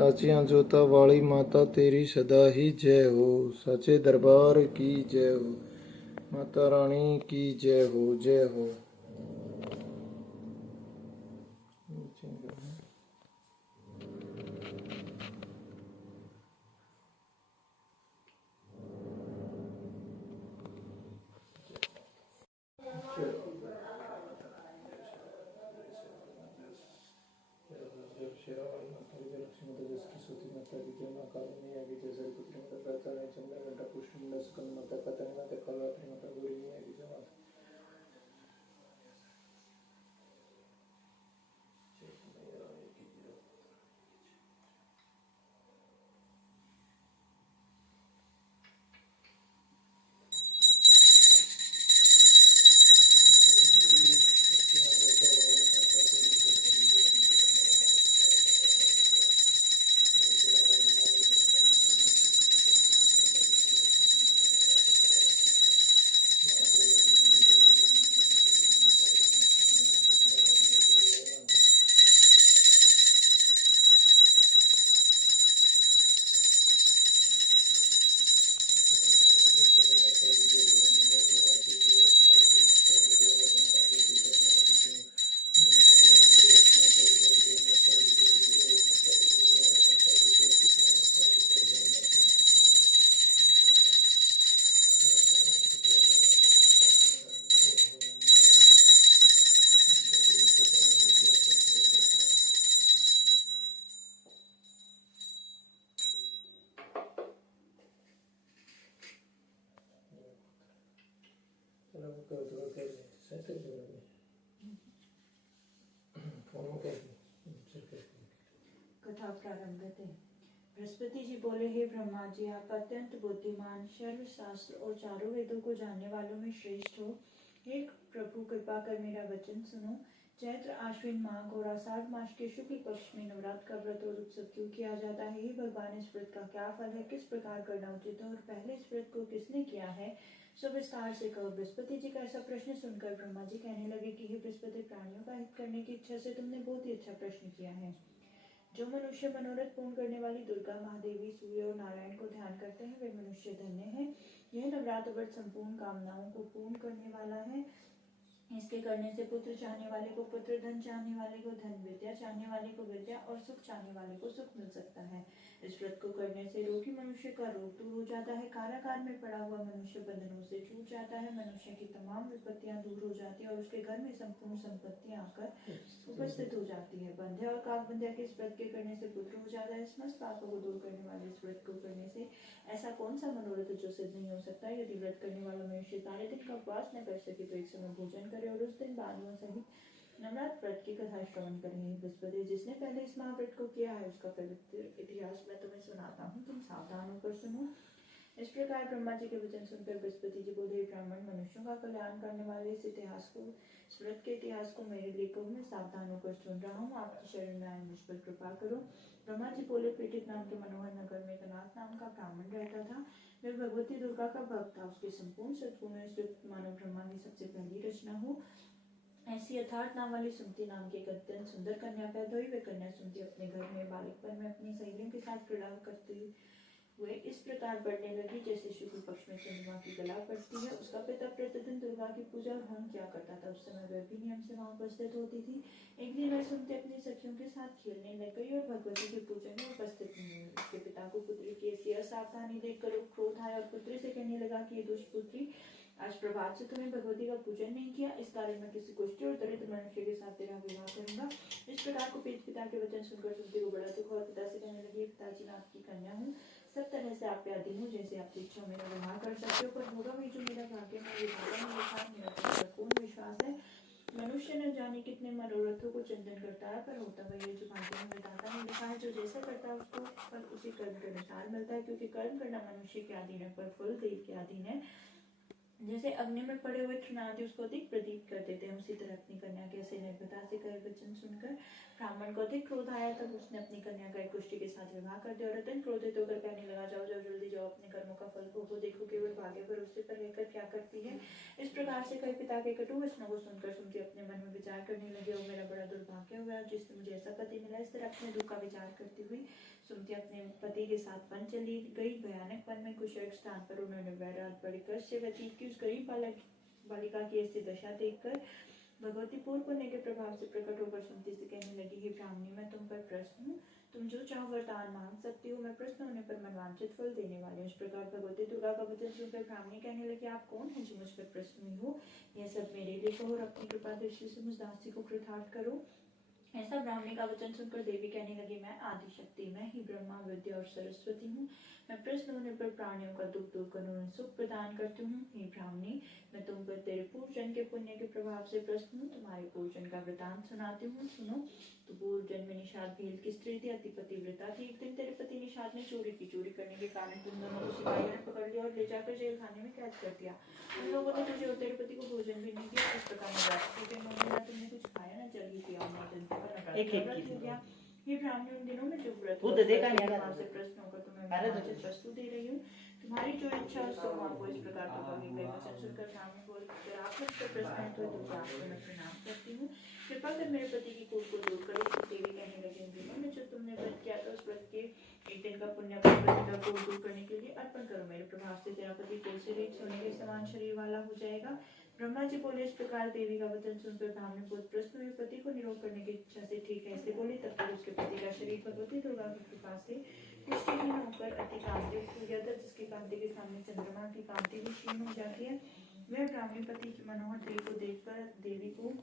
साचियां जोता वाली माता तेरी सदा ही जय हो। सचे दरबार की जय हो। माता रानी की जय हो, जय हो। कथा प्रारंभ करते हैं। बृहस्पति जी बोले, हे ब्रह्मा जी, आप अत्यंत बुद्धिमान, सर्वशास्त्र और चारों वेदों को जानने वालों में श्रेष्ठ हो। हे प्रभु, कृपा कर मेरा वचन सुनो। चैत्र, आश्विन माघ और आषाढ़ मास के शुक्ल पक्ष में नवरात्र का व्रत और उत्सव क्यों किया जाता है? हे भगवान, इस व्रत का क्या फल है? किस प्रकार करना उचित है? और पहले इस व्रत को किसने किया है? सब विस्तार से कहो। बृहस्पति जी का ऐसा प्रश्न सुनकर ब्रह्मा जी कहने लगे कि हे बृहस्पति, प्राणियों का हित करने की इच्छा से तुमने बहुत ही अच्छा प्रश्न किया है। जो मनुष्य मनोरथ पूर्ण करने वाली दुर्गा, महादेवी, सूर्य और नारायण को ध्यान करते हैं, वे मनुष्य धन्य हैं। यह नवरात्र व्रत संपूर्ण कामनाओं को पूर्ण करने वाला है। इसके करने से पुत्र चाहने वाले को पुत्र, धन चाहने वाले को धन, विद्या चाहने वाले को विद्या और सुख चाहने वाले को सुख मिल सकता है। इस व्रत को करने से रोगी मनुष्य का रोग दूर हो जाता है। कारागार में पड़ा हुआ मनुष्य बंधनों से छूट जाता है। मनुष्य की तमाम विपत्तियां दूर हो जाती है और उसके घर में संपूर्ण संपत्तियां आकर उपस्थित हो जाती है। बंध्या और काकबंध्या के इस व्रत के करने से पुत्र हो जाता है। समस्त पापों को दूर करने वाले इस व्रत को करने से ऐसा कौन सा मनोरथ जो सिद्ध नहीं हो सकता? यदि व्रत करने वाला मनुष्य सारे दिन का उपवास न कर सके तो एक समय भोजन करे और उस दिन बालियों सहित नवरात्र व्रत की कथा श्रवण करें। बृहस्पति, जिसने पहले इस महाव्रत को किया है उसका पवित्र इतिहास मैं तुम्हें सुनाता हूँ, तुम सावधान होकर सुनो। इस प्रकार ब्रह्मा जी के वचन सुनकर बृहस्पति जी बोले, ब्राह्मण, मनुष्यों का कल्याण करने वाले इस इतिहास को, इस व्रत के इतिहास को मेरे लिए कहो, मैं सावधान होकर सुन रहा हूँ। आपकी शरण में आए, मुझ पर कृपा करो। ब्रह्मा जी बोले, पीठित नाम के मनोहर नगर में कनाथ नाम का ब्राह्मण रहता था। वह भगवती दुर्गा का भक्त था। उसके संपूर्ण सद्गुणों से युक्त मानव ब्रह्मा की सबसे पहली रचना हो। ऐसी यथार्थ नाम वाली सुमति नाम की एक अत्यंत सुंदर कन्या पैदा हुई। वह कन्या सुमति अपने घर में बालिकपन में अपनी सहेलियों के साथ क्रीड़ा करती हुए इस प्रकार बढ़ने लगी, जैसे शुक्ल पक्ष में चंद्रमा की कला पड़ती है। उसका पिता प्रतिदिन दुर्गा की पूजा और होम किया करता था। उस समय वह भी नियम से वहां उपस्थित होती थी। एक दिन वह सुमति अपनी सखियों के साथ खेलने लग गई और भगवती की पूजा में उपस्थित नहीं हुई। उसके पिता को पुत्री की ऐसी असावधानी देखकर क्रोध आया और पुत्री से कहने लगा कि ये दुष्ट पुत्री, आज प्रभात से तुमने भगवती का पूजन नहीं किया, इस कारण मैं किसी कुष्ठ और दरिद्र मनुष्य के साथ तेरा विवाह करूंगा। इस प्रकार को पिता के वचन सुनकर सुमति को बड़ा दुख हुआ। पिता से कहने लगी, पिताजी, मैं आपकी कन्या हूँ, सब तरह से आप पे अधीन हूँ, जैसे आपकी इच्छा मेरा व्यवहार कर सकते हो, पर होगा वही जो मेरा भाग्य में विधाता मेरे साथ मेरा पर पूर्ण विश्वास है। मनुष्य न जाने कितने मनोरथों को चिंतन करता है, पर होता वही है जो भाग्य में विधाता ने लिखा है। जो जैसा करता है उसको फल उसी कर्म के अनुसार मिलता है, क्योंकि कर्म करना मनुष्य के अधीन है पर फल देव के अधीन है। जैसे अग्नि में पड़े हुए तृणादि उसको अधिक प्रदीप कर देते हैं, उसी तरह अपनी कन्या के ऐसे निर्भयता से कहे वचन सुनकर ब्राह्मण को अधिक क्रोध आया। तब उसने अपनी कन्या का एक पुष्टि के साथ विवाह कर दिया और अत्यंत क्रोधित होकर कहने लगा, जाओ जाओ जल्दी जाओ, अपने कर्मों का फल भोगो, देखो केवल भाग्य भरोसे पर रहकर क्या करती है। इस प्रकार से कई पिता के कटु वचनों को सुनकर सुमति अपने मन में विचार करने लगे, ओ मेरा बड़ा दुर्भाग्य हुआ जिससे मुझे ऐसा पति मिला। इस तरह अपने दुख का विचार करती हुई सुमति अपने पति के साथ वन चली गई। भयानक वन में कुछ एक स्थान पर उन्होंने वह रात बड़ी कष्ट से व्यतीत की। उस गरीब बालिका की ऐसी दशा देखकर भगवती पूर्ण पुण्य के प्रभाव से प्रकट होकर सुमति से कहने लगी, हे ब्राह्मणी, मैं तुम पर प्रसन्न हूँ, तुम जो चाहो वरदान मांग सकती हो, मैं प्रसन्न होने पर मनवांछित फल देने वाली हूँ। इस प्रकार भगवती दुर्गा का वचन सुनकर ब्राह्मणी कहने लगी, आप कौन है जो मुझ पर प्रसन्न हुई हो? यह सब मेरे लिए कहो और अपनी कृपा दृष्टि से मुझ दासी को कृतार्थ करो। ऐसा ब्राह्मणी का वचन सुनकर देवी कहने लगी, मैं आदि शक्ति, मैं ही ब्रह्मा विद्या और सरस्वती हूँ। मैं प्रश्न होने पर प्राणियों का दुख दूर कर उन्हें सुख प्रदान करती हूँ। हे ब्राह्मणी, मैं तुम पर तेरे पूर्वजन्म के पुण्य के प्रभाव से प्रश्न हूँ, तुम्हारे पूर्वजन्म का वृतांत सुनाती हूँ, सुनो। तो पूर्व जन्म में निषाद भील की स्त्री थी, अति पतिव्रता थी। एक दिन तेरे पति निषाद ने चोरी की। चोरी करने के कारण तुम दोनों को सिपाहियों ने पकड़ लिया और ले जाकर जेल खाने में कैद कर दिया। उन लोगों ने तुझे और तेरे पति को भोजन भी नहीं दिया। इस प्रकार नवरात्रि के 9 दिन तुमने कुछ खाया, न जल भी पिया, 9 दिन तक व्रत हो गया। ये ब्राह्मणी उन दिनों में जो व्रत से प्रश्न होकर तुम्हें वस्तु दे रही हूँ, तुम्हारी जो इच्छा हो सो मांगो। इस प्रकार दुर्गा की कई वचन सुनकर ब्राह्मण बोली, अगर आप मुझ पर प्रश्न है तो दुर्गा आपको मैं प्रणाम करती हूँ, कृपा कर मेरे पति की कोप को दूर करो। देवी कहने लगी, इन दिनों में जो तुमने व्रत किया था उस व्रत के एक दिन का पुण्य अपने पति का कोप दूर करने के लिए अर्पण करो। मेरे प्रभाव से तेरा पति कोल से रहित सोने के समान शरीर वाला हो जाएगा। ब्रह्मा जी बोले। इस प्रकार देवी का वचन सुनकर ब्राह्मण को प्रश्न हुए, पति को निरोग करने की इच्छा से ठीक है ऐसे बोली। तब तक उसके पति का शरीर भगवती दुर्गा की कृपा से पुष्टिहीन होकर अति कांतियुक्त हो गया था, जिसकी कांति के सामने चंद्रमा की कांति भी क्षीण हो जाती है। वह ब्राह्मणी पति की मनोहर देह को देखकर देवी को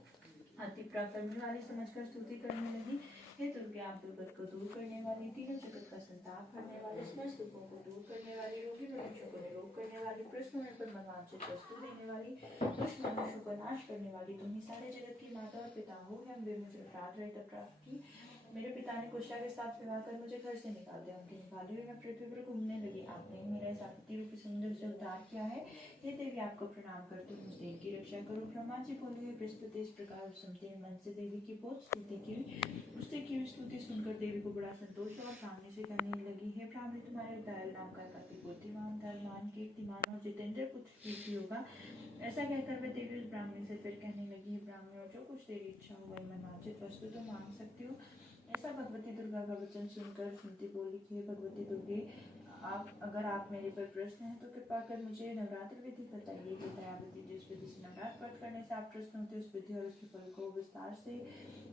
अति प्राकर्मी वाली समझकर स्तुति करने लगी। हे दुर्गे, आप दुर्गत को दूर करने वाली, तीनों जगत का संताप करने वाली, समस्त दुखों को दूर करने वाली, रोगी मनुष्यों को निरोग करने वाली, प्रश्न होने पर मनवांछित वस्तु देने वाली, दुष्ट मनुष्यों का नाश करने वाली, तुम ही सारे जगत की माता और पिता हो। हम वे मुझे अपराध रहित प्राप्त की। मेरे पिता ने कुशा के साथ विवाह कर मुझे घर से निकाल दिया। उनकी निकाली हुई मैं पृथ्वी पर घूमने लगी। आपने ही मेरा इस आपत्ति रूपी समुद्र से उद्धार किया है। हे देवी, आपको प्रणाम करती हूँ, मुझ देह की रक्षा करो। ब्रह्मा जी बोले, हुए बृहस्पति, इस प्रकार सुनते मन से देवी की बहुत स्तुति की। उससे की हुई स्तुति सुनकर देवी को बड़ा संतोष हुआ। ब्राह्मणी से कहने लगी, हे ब्राह्मणी, तुम्हारे दयाल नाम का पति बुद्धिमान, धर्मान, कीर्तिमान और जितेंद्र पुत्र कीर्ति होगा। ऐसा कहकर वह देवी उस ब्राह्मणी से फिर कहने लगी, ब्राह्मणी, और जो कुछ तेरी इच्छा हो वही मनवांछित वस्तु तो मांग सकती हो। ऐसा भगवती दुर्गा का वचन सुनकर सुनती बोली कि भगवती दुर्गे, अगर आप मेरे पर प्रश्न हैं तो कृपा कर मुझे नवरात्र विधि बताइए। कि दयावती, जिस विधि से नवरात्र व्रत करने से आप प्रश्न होते उस विधि और उसके फल को विस्तार से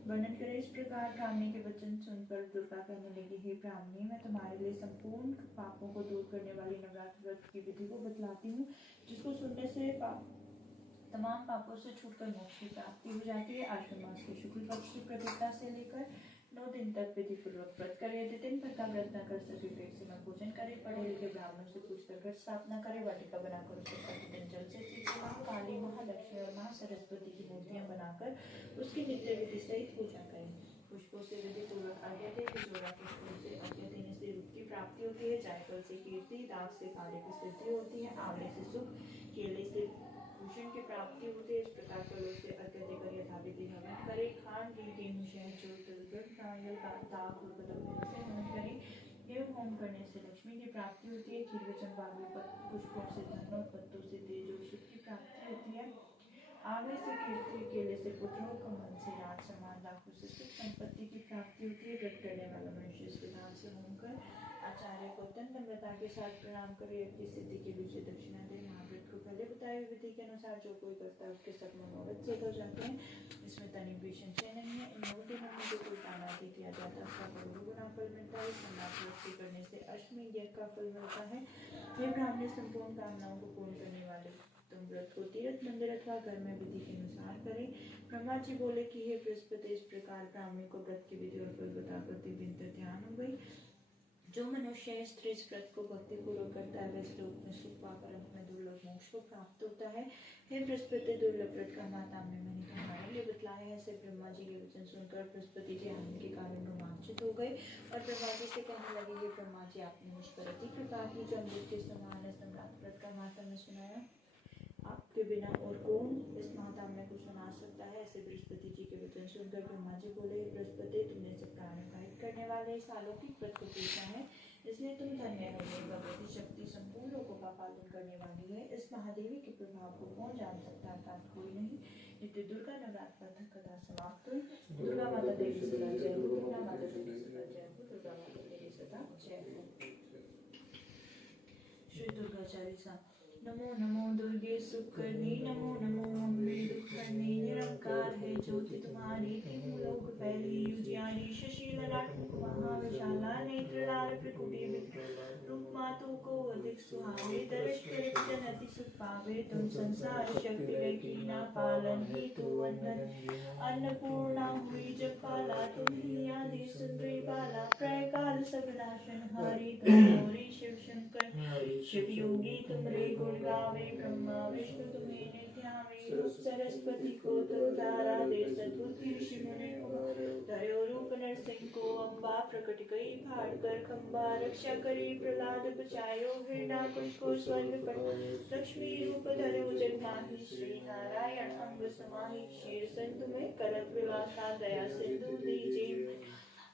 वर्णन करें। इस प्रकार ब्राह्मणी के वचन सुनकर दुर्गा कहने लगी, हे ब्राह्मणी, मैं तुम्हारे लिए संपूर्ण पापों को दूर करने वाली नवरात्र व्रत की विधि को बतलाती हूँ, जिसको सुनने से तमाम पापों से छूटकर मोक्ष की प्राप्ति हो जाती है। आश्विन मास के शुक्ल पक्ष की प्रतिपदा से लेकर 9 दिन तक विधि पूर्वक व्रत करे। यदि दिन भर का व्रत न कर सके, पेट से न भोजन करे, पढ़े लिखे ब्राह्मण से पूछकर घर स्थापना करे, वाटिका बनाकर उसको प्रतिदिन जल से सींचे, माँ काली, महालक्ष्मी और माँ सरस्वती की मूर्तियां बनाकर उसकी नित्य विधि सहित पूजा करें। पुष्पों से विधि पूर्वक अर्घ्य दे। किशोरा के फूल से अर्घ्य देने से रूप की प्राप्ति होती है। जायफल से कीर्ति, दाग से कार्य की सिद्धि होती है, आंवले से सुख, केले से भूषण की प्राप्ति होती है। इस प्रकार फलों से अर्घ्य देकर यथाविधि हवन करे। खांड, घी, गेहूं, शहद, जौ, तिल, नारियल, दाख और कदम से हवन करे। एवं होम करने से लक्ष्मी की प्राप्ति होती है। खीर, चंपा, पुष्पों से धन और पत्तों से तेज और सुख की प्राप्ति होती है। आंवले से कीर्ति, केले से पुत्र और कमल से राज सम्मान, दाखों से सुख संपत्ति की प्राप्ति होती है। व्रत करने वाला मनुष्य इस विधान से होम कर आचार्य को अत्यंत नम्रता के साथ प्रणाम करे, अपनी सिद्धि के लिए दक्षिणा दे। महाव्रत को पहले बताए हुए विधि के अनुसार जो कोई करता है उसके सब मनोरथ सिद्ध हो जाते हैं। इसमें तनिक भी संशय नहीं है। इन 9 दिनों में जो कोई दान आदि किया जाता है उसका बहु गुना फल मिलता है। सम्राट व्रत करने से अश्वमेध यज्ञ का फल मिलता है। हे ब्राह्मणी, संपूर्ण कामनाओं को पूर्ण करने वाले, तुम व्रत को तीर्थ मंदिर अथवा घर में विधि के अनुसार करें। ब्रह्मा जी बोले कि हे बृहस्पति, इस प्रकार ब्राह्मणी को व्रत की विधि और फल बताकर दिव्य ध्यान हो गई। जो मनुष्य इस व्रत को भक्ति पूर्वक करता है वह इस लोक में सुख पाकर अंत में दुर्लभ मोक्ष को प्राप्त होता है। हे बृहस्पति, दुर्लभ व्रत का माताम्य मैंने तुम्हारे लिए बतलाया है। ऐसे ब्रह्मा जी के वचन सुनकर बृहस्पति जी आनंद के कारण रोमांचित हो गए और ब्रह्मा जी से कहने लगे, हे ब्रह्मा जी, आपने मुझ पर अति कृपा की, जो अमृत के समान इस नवरात्र व्रत का माताम्य सुनाया आपके बिना और कौन इस महाकाव्य को सुना सकता है। ऐसे बृहस्पति जी के वचन सुनकर ब्रह्मा जी बोले, बृहस्पति, तुमने सब प्राणियों का हित करने वाले इस अलौकिक व्रत को पूछा है, इसलिए तुम धन्य हो। ये भगवती शक्ति संपूर्ण लोगों का पालन करने वाली है। इस महादेवी के प्रभाव को कौन जान सकता है, अर्थात कोई नहीं। नित्य दुर्गा नवरात्र पर कथा समाप्त हुई। दुर्गा माता तेरी सदा जय हो, दुर्गा माता तेरी सदा जय हो, दुर्गा माता तेरी सदा जय हो। श्री दुर्गा चालीसा। नमो नमो दुर्गे सुकर्णी, नमो नमो अम्बे दुखकर्णी। निरंकार है ज्योति तुम्हारी, तीनों लोक फैली उजियारी। शशि ललाट मुख महाविशाला, नेत्र लाल त्रिकुटी रूप मातु को अधिक सुहावे। दर्श करे जन अति सुख पावे, तुम संसार शक्ति है कीना। पालन हेतु वंदन अन्नपूर्णा हुई जब पाला, तुम ही आदि सुंदरी बाला। प्रय काल सब नाशन हारी, तुम गौरी शिव शंकर। शिव योगी तुमरे गुण गावे, ब्रह्मा विष्णु तुम्हें ध्यावे। रूप सरस्वती को तुम धारा दे, सद्बुद्धि ऋषि मुनि धर्यो रूप नरसिंह को अम्बा। प्रकट गई फाड़ कर खम्बा, रक्षा करी प्रहलाद बचायो। हिरण्याकुश को स्वर्ग पर लक्ष्मी रूप धरो जन्माहि। श्री नारायण अंग समाहि, शीर्षन तुम्हें करत विलासा। दया सिंधु दीजिए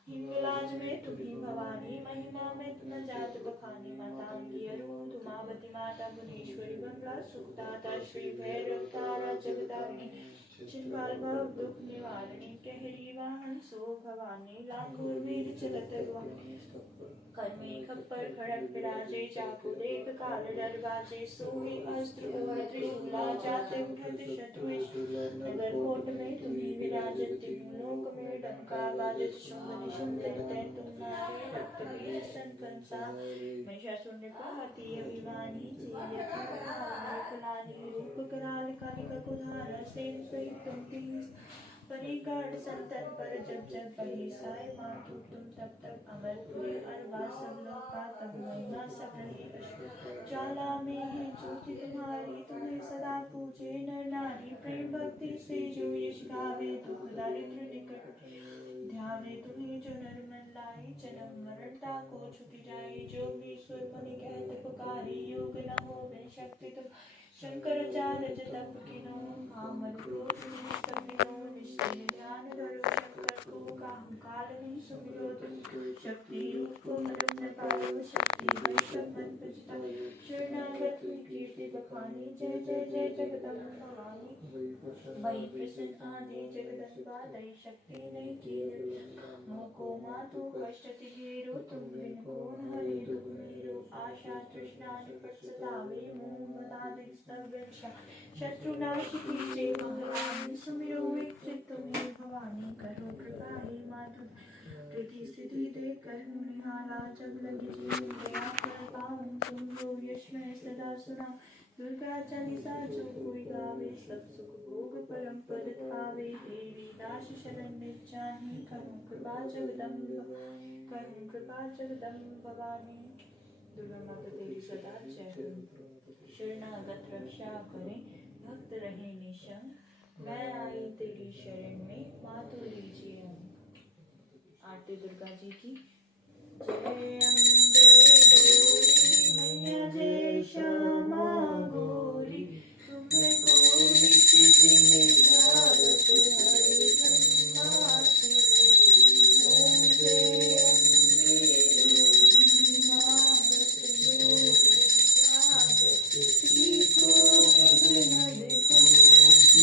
हिंगलाज में तुम्ही भवानी, महिमा में तुम जात बखानी। माता अंगी अरुण तुमावती, माता भुवनेश्वरी बंगला सुखदाता। श्री भैरव तारा जगदारिणी, छिन्नपाल भव दुख निवारिणी। कहरी वाहन सो भवानी, लांगुर वीर चलत वाणी। कर्मे खप्पर खड़ग विराजे, चाकू देख काल डर बाजे। सोहे अस्त्र और त्रिशूला, जाते उठत शत्रुष। नगर कोट में तुम्ही विराजत, लोक में डंका बाजत। शुंभ निशुंभ दैत्य तुम्हारे, रक्त बीज सन कंसा। महिषासुर निपाती अभिमानी, चेयति रूप कराल कालिका कुधारा। सेन सहित तुम तीस परिकार संतन पर, जब जब बही साय मातु तुम तब तब। अमरपुरी अरबा सब लोका, तब महिमा सकल अश्व। ज्वाला में है ज्योति तुम्हारी, तुम्हें सदा पूजे नर नारी। प्रेम भक्ति से जो यश गावे, दुख दारिद्र निकट ध्यावे। तुम्हें जो नर मन लाई, जन्म मरण ताको छुट जाए। जो भी सुर मुनि कहत पुकारी, योग न होवे शक्ति तुम। शंकर चारज तप किनो, कामर क्रोध निस्तमिनो। निश्चय ध्यान धरो शंकर को, काहु काल नहीं सुमिरो तुम। शक्ति रूप को मरम न पायो, शक्ति भय सब मन भजता। शरणागत हुई कीर्ति बखानी, जय जय जय जगदम्ब भवानी। वही प्रसन्न आदि जगदम्बा, दई शक्ति नहीं कीर। मोको मातु कष्ट तिहेरो, तुम बिन कौन हरे दुख मेरो। आशा तृष्णा निपट सतावे, मोह मदादिक स्तव रक्षा। शत्रुनाश कीजे महारानी, सुमिरो एक चित तुम्हें भवानी। करो कृपा हे मातु, कृति सिद्धि दे कर मुनिहाला। जब लगे जीव दया कर पाऊं, तुम जो यश में सदा सुना। दुर्गा चालीसा जो कोई गावे, सब सुख भोग परम पद पावे। देवी दास शरण निजानी, करुण कृपा जगदम्ब, करुण कृपा जगदम्ब भवानी। दुर्गा माता तेरी सदा जय हो। शरणागत रक्षा करे, भक्त रहे निशंक। मैं आई तेरी शरण में, मातु लीजिए अंक। आरती दुर्गा जी की। जय अम्बे गौरी मैया, जय श्यामा गौरी। तुमको नित्य हरि ब्रह्मा शिव। ओम जय अम्बे गौरी, मात दुर्गा को हर को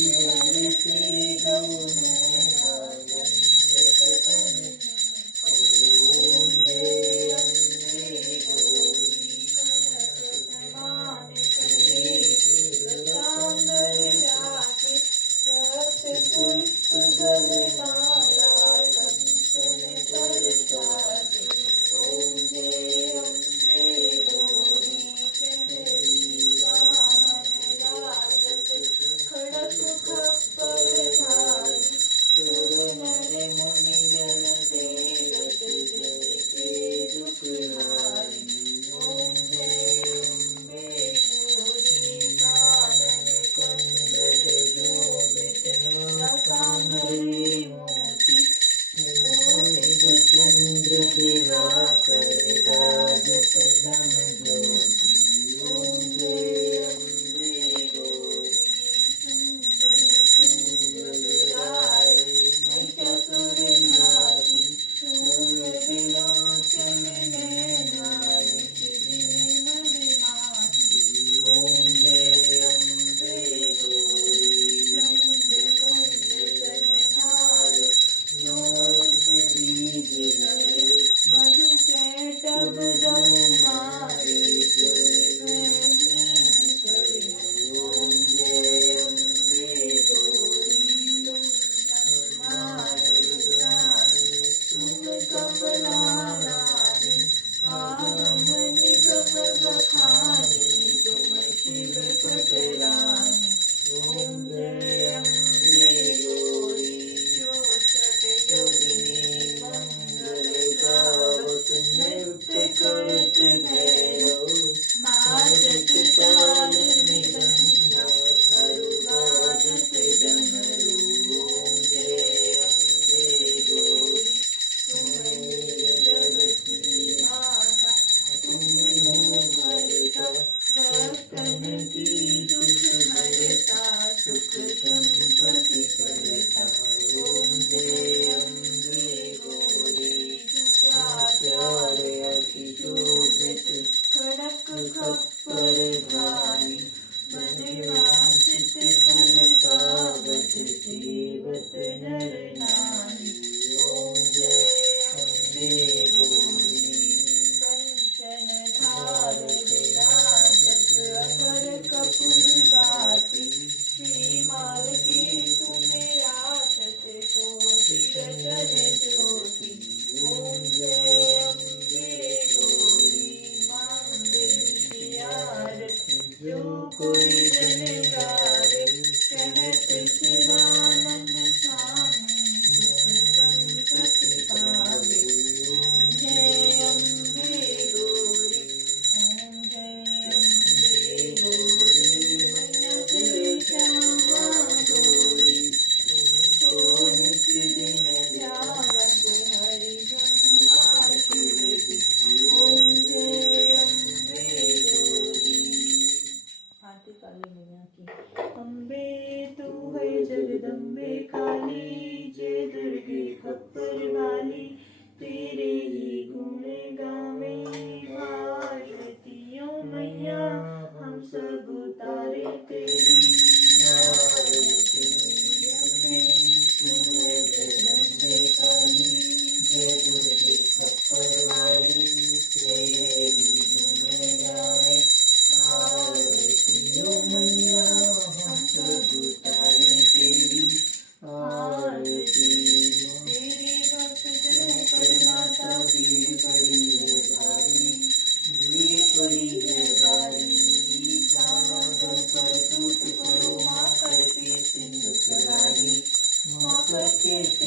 जल से गौरया। ओम जय अम्बे गौरी, कनक प्रमाण करे। रतांबर राखे, रक्त पुष्प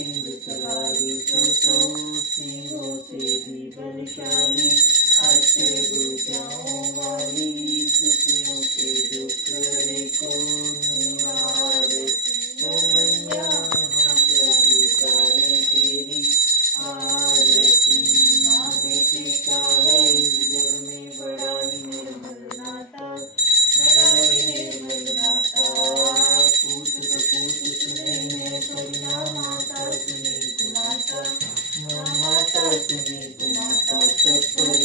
सिंह सवारी सो सिंहों से भी बलशाली अष्टभुजाओं वाली दुखियों के दुखड़े को निवारती ओ मैया हम सब उतारे तेरी आरती माँ बेटे का है इस जग में बड़ा ही निर्मल नाता बड़ा ही निर्मल नाता पूत तो पूत सुने हैं पर ना माता सुनी कुमाता ना माता सुनी कुमाता सब पर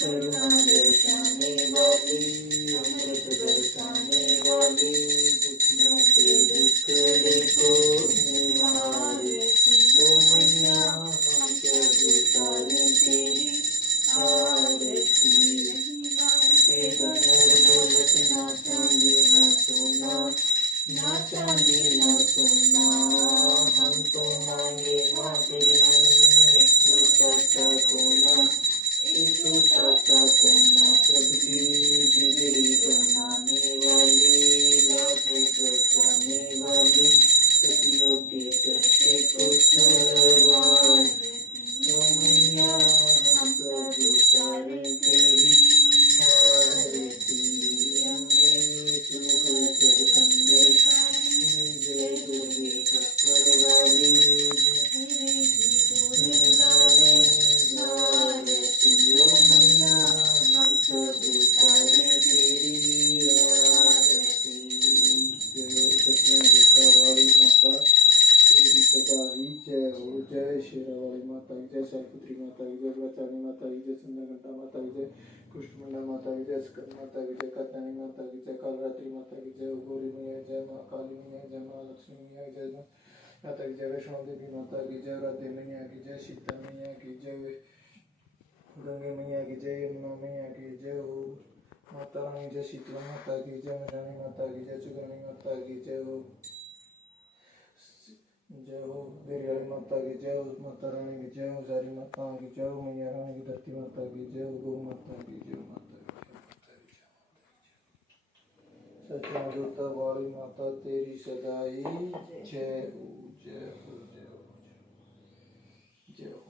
करुणा बरसाने वाली अमृत बरसाने वाली दुखियों के दुखड़े को निवारती ओ मैया हम सब उतारे तेरी आरती नहीं मांगते धन दौलत ना चांदी ना सोना ना चांदी ना सोना हम तो मांगे माँ तेरे मन में एक छोटा सा कोना एक छोटा सा कोना सबकी बिगड़ी बनाने वाली लाभ बचाने वाली सतियों के सत्य को सवारती ओ मैया हम सब उतारे तेरी आरती अम्बे सुख जगदम्बे काली जय दुर्गे खप्पर वाली मेरे की गोरे गावे आरती ओ मैया हम सब उतारे तेरी आरती जय हो सत्या जटा वाली माता तेरी सदा ही जय हो। जय शेरा वाली माता की जय, शैलपुत्री माता की जय, ब्रह्मचारिणी माता की जय, सुंदरघंटा माता की जय, कुष्ठमंडा माता की जय, स्कंद माता की जय, कत्यानी माता की जय, कालरात्रि माता की जय, गौरी मैया जय, माँ काली मैया जय, माँ लक्ष्मी मैया जय माता की जय, वैष्णो देवी माता की जय, राधे मैया की जय, सीता मैया की जय, गंगे मैया की जय, यमुना मैया की जय हो। माता रानी जय, शीतला माता की जय, रानी माता की जय, चुगरानी माता की जय हो। जय हो बेरियाली माता की जय हो, माता रानी की जय हो, सारी माताओं की जय हो, मैया रानी की, धरती माता की जय हो, गौ माता की जय, माता की जय, सच्चा जोता वाली माता तेरी सदा ही जय हो। जय हो जय हो जय हो।